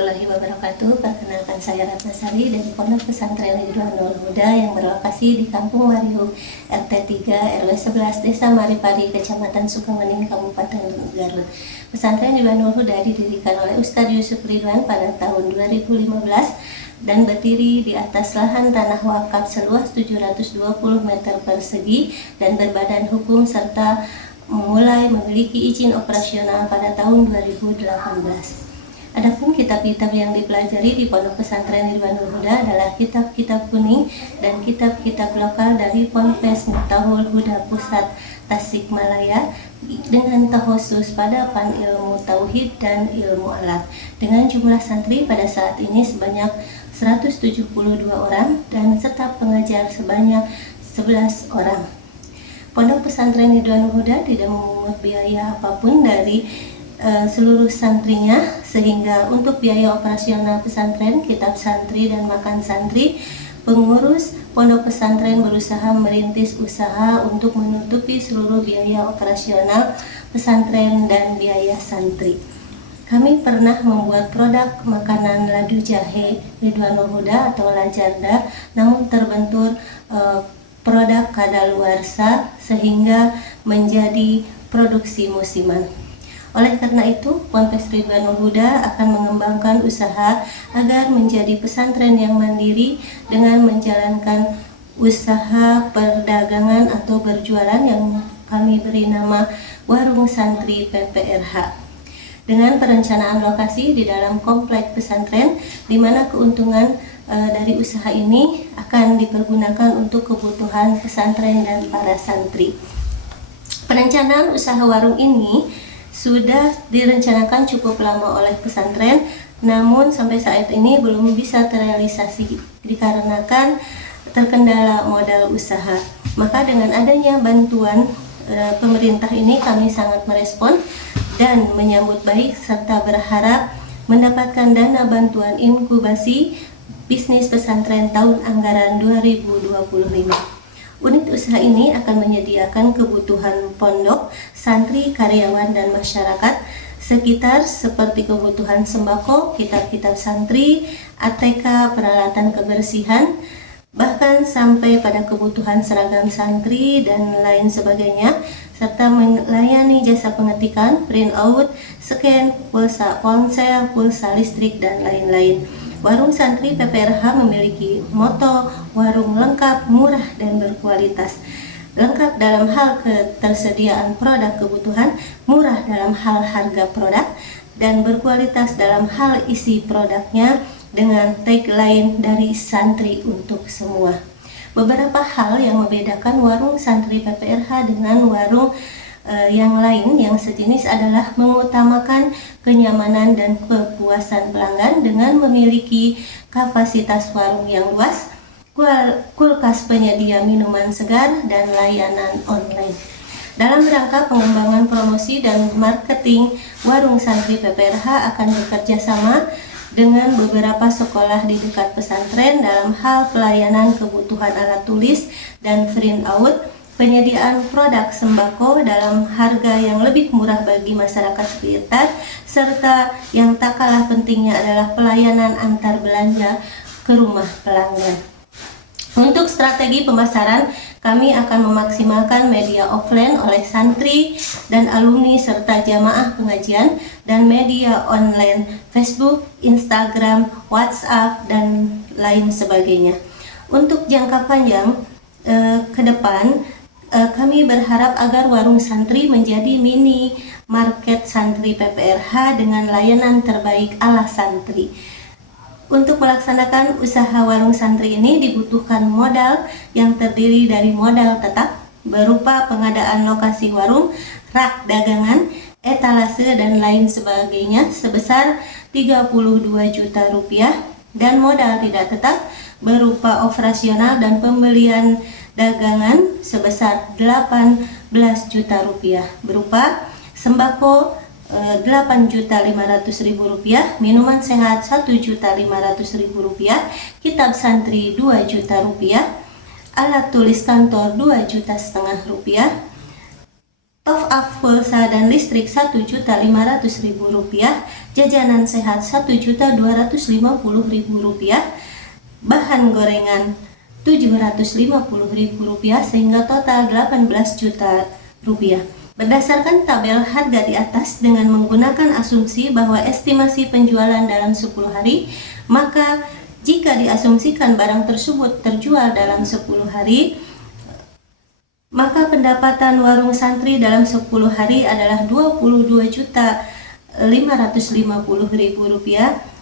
warahmatullahi wabarakatuh. Perkenalkan saya Ratna Sari dari Pondok Pesantren Ridwanul Huda yang berlokasi di Kampung Mariuk, RT 3 RW 11 Desa Maripari, Kecamatan Sukangening, Kabupaten Garut. Pesantren Ridwanul Huda didirikan oleh Ustadz Yusuf Ridwan pada tahun 2015 dan berdiri di atas lahan tanah wakaf seluas 720 meter persegi dan berbadan hukum serta mulai memiliki izin operasional pada tahun 2018. Adapun kitab-kitab yang dipelajari di Pondok Pesantren Ridwanul Huda adalah kitab-kitab kuning dan kitab-kitab lokal dari Ponpes Miftahul Huda Pusat Tasikmalaya dengan takhusus pada ilmu tauhid dan ilmu alat. Dengan jumlah santri pada saat ini sebanyak 172 orang dan staf pengajar sebanyak 11 orang. Pondok Pesantren Ridwanul Huda tidak memungut biaya apapun dari seluruh santrinya, sehingga untuk biaya operasional pesantren, kitab santri dan makan santri, pengurus pondok pesantren berusaha merintis usaha untuk menutupi seluruh biaya operasional pesantren dan biaya santri. Kami pernah membuat produk makanan ladu jahe Ridwanul Huda atau Lajarda, namun terbentur produk kadaluarsa sehingga menjadi produksi musiman. Oleh karena itu, Ponpes Ridwanul Huda akan mengembangkan usaha agar menjadi pesantren yang mandiri dengan menjalankan usaha perdagangan atau berjualan yang kami beri nama Warung Santri PPRH. Dengan perencanaan lokasi di dalam komplek pesantren, di mana keuntungan dari usaha ini akan dipergunakan untuk kebutuhan pesantren dan para santri. Perencanaan usaha warung ini sudah direncanakan cukup lama oleh pesantren, namun sampai saat ini belum bisa terrealisasi dikarenakan terkendala modal usaha. Maka dengan adanya bantuan pemerintah ini kami sangat merespon dan menyambut baik serta berharap mendapatkan dana bantuan inkubasi bisnis pesantren tahun anggaran 2025. Unit usaha ini akan menyediakan kebutuhan pondok, santri, karyawan, dan masyarakat sekitar seperti kebutuhan sembako, kitab-kitab santri, ATK, peralatan kebersihan, bahkan sampai pada kebutuhan seragam santri dan lain sebagainya, serta melayani jasa pengetikan, print out, scan, pulsa ponsel, pulsa listrik, dan lain-lain. Warung Santri PPRH memiliki moto warung lengkap, murah, dan berkualitas. Lengkap dalam hal ketersediaan produk kebutuhan, murah dalam hal harga produk, dan berkualitas dalam hal isi produknya dengan tagline dari santri untuk semua. Beberapa hal yang membedakan warung Santri PPRH dengan warung yang lain yang sejenis adalah mengutamakan kenyamanan dan kepuasan pelanggan dengan memiliki kapasitas warung yang luas, kulkas penyedia minuman segar, dan layanan online. Dalam rangka pengembangan promosi dan marketing, Warung Santri PPRH akan bekerja sama dengan beberapa sekolah di dekat pesantren dalam hal pelayanan kebutuhan alat tulis dan print out, penyediaan produk sembako dalam harga yang lebih murah bagi masyarakat sekitar, serta yang tak kalah pentingnya adalah pelayanan antar belanja ke rumah pelanggan. Untuk strategi pemasaran, kami akan memaksimalkan media offline oleh santri dan alumni serta jamaah pengajian, dan media online Facebook, Instagram, WhatsApp, dan lain sebagainya. Untuk jangka panjang ke depan, kami berharap agar warung santri menjadi mini market santri PPRH dengan layanan terbaik ala santri. Untuk melaksanakan usaha warung santri ini dibutuhkan modal yang terdiri dari modal tetap berupa pengadaan lokasi warung, rak dagangan, etalase, dan lain sebagainya sebesar 32 juta rupiah, dan modal tidak tetap berupa operasional dan pembelian dagangan sebesar 18 juta rupiah berupa sembako 8.500.000 rupiah, minuman sehat 1.500.000 rupiah, kitab santri 2 juta rupiah, alat tulis kantor 2,5 juta rupiah, top up pulsa dan listrik Rp1.500.000, jajanan sehat Rp1.250.000, bahan gorengan Rp750.000 sehingga total Rp18 juta. Berdasarkan tabel harga di atas dengan menggunakan asumsi bahwa estimasi penjualan dalam 10 hari, maka jika diasumsikan barang tersebut terjual dalam 10 hari, maka pendapatan warung santri dalam 10 hari adalah Rp22.550.000.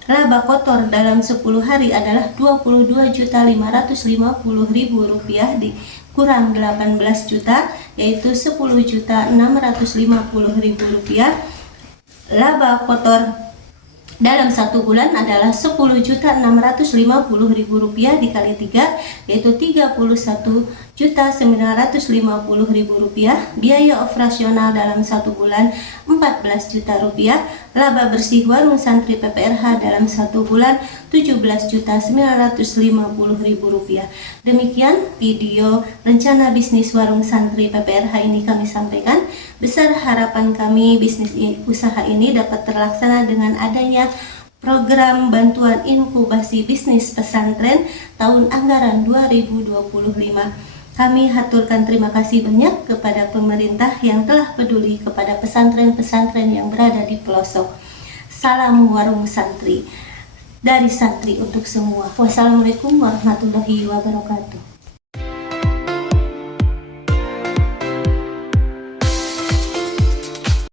Laba kotor dalam 10 hari adalah Rp22.550.000 dikurang 18 juta, yaitu Rp10.650.000. Laba kotor dalam 1 bulan adalah Rp10.650.000 dikali 3, yaitu Rp31.950.000. Biaya operasional dalam 1 bulan Rp14 juta. Laba bersih warung santri PPRH dalam 1 bulan Rp17.950.000. Demikian video rencana bisnis warung santri PPRH ini kami sampaikan. Besar harapan kami bisnis usaha ini dapat terlaksana dengan adanya program bantuan inkubasi bisnis pesantren tahun anggaran 2025. Kami haturkan terima kasih banyak kepada pemerintah yang telah peduli kepada pesantren-pesantren yang berada di pelosok. Salam warung santri, dari santri untuk semua. Wassalamualaikum warahmatullahi wabarakatuh.